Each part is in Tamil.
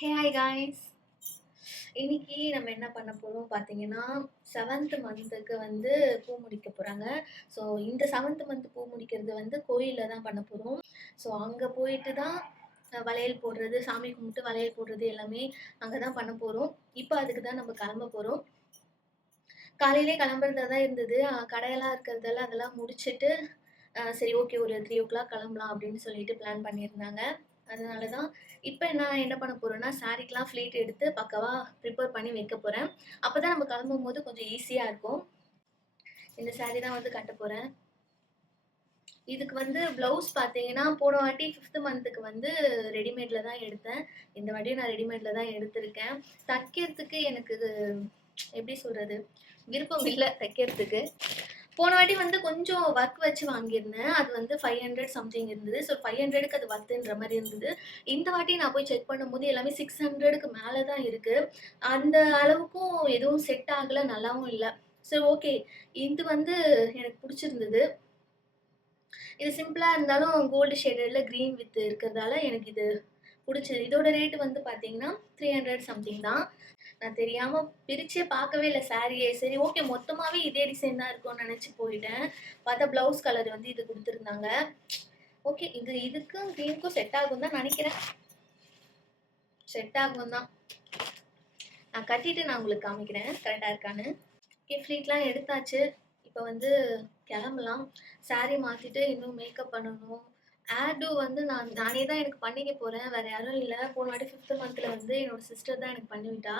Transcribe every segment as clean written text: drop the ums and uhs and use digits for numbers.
Hey hi guys. இன்னைக்கு நம்ம என்ன பண்ண போறோம் பார்த்தீங்கன்னா, 7th மந்த்துக்கு வந்து பூ முடிக்க போறாங்க. ஸோ இந்த 7th மந்த் பூ முடிக்கிறது வந்து கோயில்ல தான் பண்ண போறோம். ஸோ அங்க போயிட்டு தான் வளையல் போடுறது, சாமி கும்பிட்டு வளையல் போடுறது எல்லாமே அங்க தான் பண்ண போறோம். இப்போ அதுக்கு தான் நம்ம கிளம்ப போறோம். காலையிலே கிளம்புறதா தான் இருந்தது. கடையெல்லாம் இருக்கிறதெல்லாம் அதெல்லாம் முடிச்சுட்டு, சரி ஓகே ஒரு 3:00 கிளம்பலாம் அப்படின்னு சொல்லிட்டு பிளான் பண்ணியிருந்தாங்க. அதனால தான் இப்ப நான் என்ன பண்ண போறேன்னா, சாரீக்கெல்லாம் ஃப்ளீட் எடுத்து பக்காவா ப்ரிப்பேர் பண்ணி வைக்க போறேன். அப்பதான் நம்ம கிளம்பும்போது கொஞ்சம் ஈஸியா இருக்கும். இந்த சாரீ தான் வந்து கட்ட போறேன். இதுக்கு வந்து ப்ளவுஸ் பார்த்தீங்கன்னா, போன வாட்டி 5த் மந்த்துக்கு வந்து ரெடிமேட்ல தான் எடுத்தேன். இந்த வாட்டியும் நான் ரெடிமேட்ல தான் எடுத்திருக்கேன். தைக்கிறதுக்கு எனக்கு எப்படி சொல்றது? விருப்பம் இல்ல தைக்கிறதுக்கு. போன வாட்டி வந்து கொஞ்சம் ஒர்க் வச்சு வாங்கியிருந்தேன். அது வந்து 500 சம்திங் இருந்தது. ஸோ 500க்கு அது வொர்த்துன்ற மாரி இருந்தது. இந்த வாட்டி நான் போய் செக் பண்ணும்போது எல்லாமே 600க்கு மேல தான் இருக்கு. அந்த அளவுக்கும் எதுவும் செட் ஆகல, நல்லாவும் இல்ல. சரி ஓகே. இது வந்து எனக்கு புடிச்சிருந்தது. இது சிம்பிளா இருந்தாலும் கோல்டு ஷேடட்ல கிரீன் வித் இருக்கிறதால எனக்கு இது புடிச்சது. இதோட ரேட் வந்து பார்த்தீங்கன்னா, 300 சம்திங் தான். நான் தெரியாம பிரிச்சே பார்க்கவே இல்ல சாரிய. சரி ஓகே மொத்தமாவே இதே டிசைன் தான் இருக்கும்னு நெனச்சு போயிட்டேன். பார்த்தா ப்ளவுஸ் கலர் வந்து இது குடுத்துருந்தாங்க. ஓகே இதுக்கும் கிரீனுக்கும் செட் ஆகும் தான் நெனைக்கிறேன். செட் ஆகும் தான். நான் கட்டிட்டு நான் உங்களுக்கு காமிக்கிறேன் கரெக்ட்டா இருக்கான்னு. ஓகே ஃப்ளீட்லாம் எடுத்தாச்சு. இப்போ வந்து கிளம்பலாம். சாரி மாத்திட்டு இன்னும் மேக்கப் பண்ணணும். டூ வந்து நானே தான் எனக்கு பண்ணிக்க போறேன். வேற யாரும் இல்ல. போன வாட்டி 5த் மந்த்ல வந்து என்னோட சிஸ்டர் தான் எனக்கு பண்ணி விட்டா.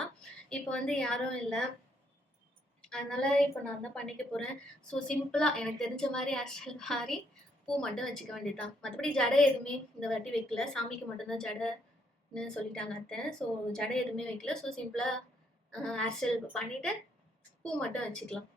இப்போ வந்து யாரும் இல்ல. அதனால இப்போ நான் தான் பண்ணிக்க போறேன். ஸோ சிம்பிளா எனக்கு தெரிஞ்ச மாரி ஹேர் ஸ்டைல் மாரி பூ மட்டும் வச்சுக்க வேண்டியது தான். மத்தபடி ஜடை எதுவுமே இந்த வாட்டி வைக்கல. சாமிக்கு மட்டும் தான் ஜடைன்னு சொல்லிட்டாங்க அத்தை. ஸோ ஜடை எதுவுமே வைக்கல. ஸோ சிம்பிளா ஹேர் ஸ்டைல் பண்ணிட்டு பூ மட்டும் வச்சுக்கலாம்.